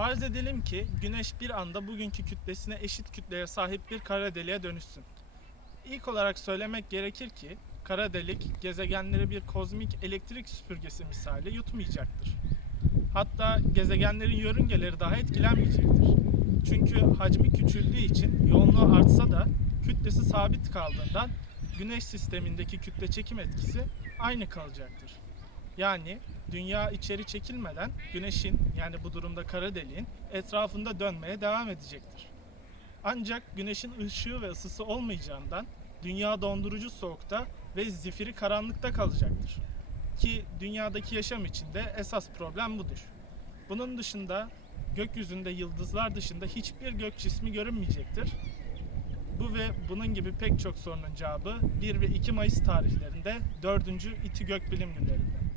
Farz edelim ki Güneş bir anda bugünkü kütlesine eşit kütleye sahip bir kara deliğe dönüşsün. İlk olarak söylemek gerekir ki kara delik gezegenleri bir kozmik elektrik süpürgesi misali yutmayacaktır. Hatta gezegenlerin yörüngeleri daha etkilenmeyecektir. Çünkü hacmi küçüldüğü için yoğunluğu artsa da kütlesi sabit kaldığından Güneş sistemindeki kütle çekim etkisi aynı kalacaktır. Yani dünya içeri çekilmeden güneşin yani bu durumda kara deliğin etrafında dönmeye devam edecektir. Ancak güneşin ışığı ve ısısı olmayacağından dünya dondurucu soğukta ve zifiri karanlıkta kalacaktır. Ki dünyadaki yaşam için de esas problem budur. Bunun dışında gökyüzünde yıldızlar dışında hiçbir gök cismi görünmeyecektir. Bu ve bunun gibi pek çok sorunun cevabı 1 ve 2 Mayıs tarihlerinde 4. İTÜ Gökbilim Günlerinde.